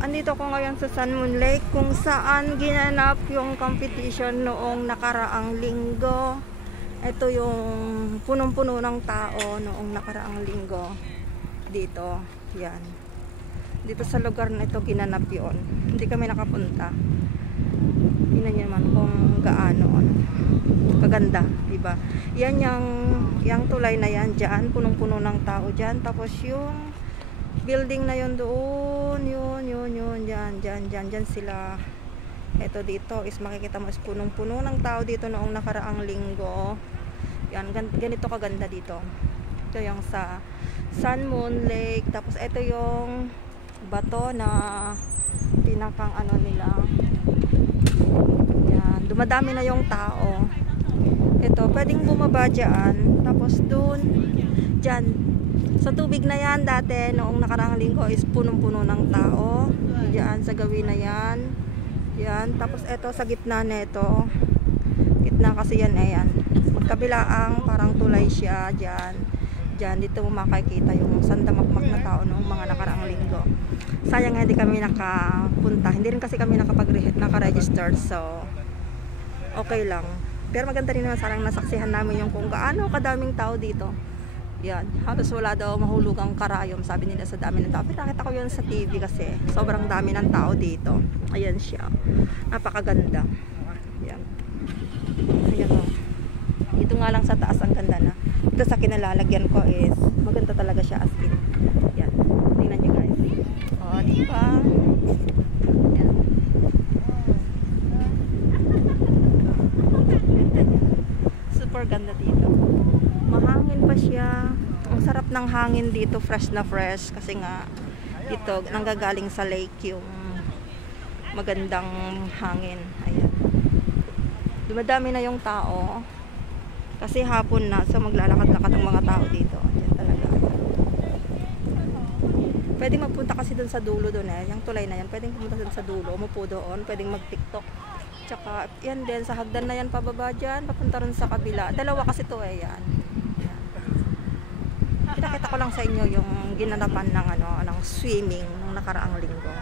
Andito ko ngayon sa Sun Moon Lake kung saan ginanap yung competition noong nakaraang linggo. Ito yung punong-puno ng tao noong nakaraang linggo. Dito, yan. Dito sa lugar na ito ginanap yon. Hindi kami nakapunta. Tingnan niyo naman kung gaano kaganda, diba? Yan yung tulay na yan dyan, punong-puno ng tao dyan. Tapos yung building na yun doon, yun, dyan sila. Ito dito is makikita mo is punong-puno ng tao dito noong nakaraang linggo. Yan, ganito kaganda dito. Ito yung sa Sun Moon Lake. Tapos ito yung bato na pinakang ano nila. Yan, dumadami na yung tao. Ito, pwedeng bumaba dyan. Tapos doon, dyan, sa tubig na yan dati, noong nakaraang linggo is punong-puno ng tao. Diyan, sa gawin na yan. Yan, tapos ito sa gitna nito. Gitna kasi yan, ayan. Magkabilaang parang tulay siya, dyan. Dyan, dito mo makikita yung sandamakmak na tao noong mga nakaraang linggo. Sayang hindi kami nakapunta. Hindi rin kasi kami naka-register, so okay lang. Pero maganda rin naman sarang nasaksihan namin yung kung gaano kadaming tao dito. Yan, halos wala daw mahulugang karayom, sabi nila sa dami ng tao. Pero nakita ko yun sa TV kasi sobrang dami ng tao dito. Ayan siya, napakaganda. Yan, ayan o. Dito nga lang sa taas ang ganda na. Ito sa kinalalagyan ko is maganda talaga siya as in. Yan, tingnan nyo guys. O, diba? Yan. Super ganda dito. Mahangin pa siya. Ang sarap ng hangin dito, fresh na fresh kasi nga dito nanggagaling sa lake yung magandang hangin. Ayan. Dumadami na yung tao kasi hapon na, so maglalakad-lakad ang mga tao dito. Ayan talaga. Pwedeng magpunta kasi doon sa dulo doon yung tulay na yan. Pwedeng pumunta doon sa dulo, umupo doon, pwedeng mag-tiktok. Tsaka yan din sa hagdan na yan pababa dyan, papunta rin sa kabila. Dalawa kasi to yan. Pinakita ko lang sa inyo yung ginanapan ng ng swimming nung nakaraang linggo.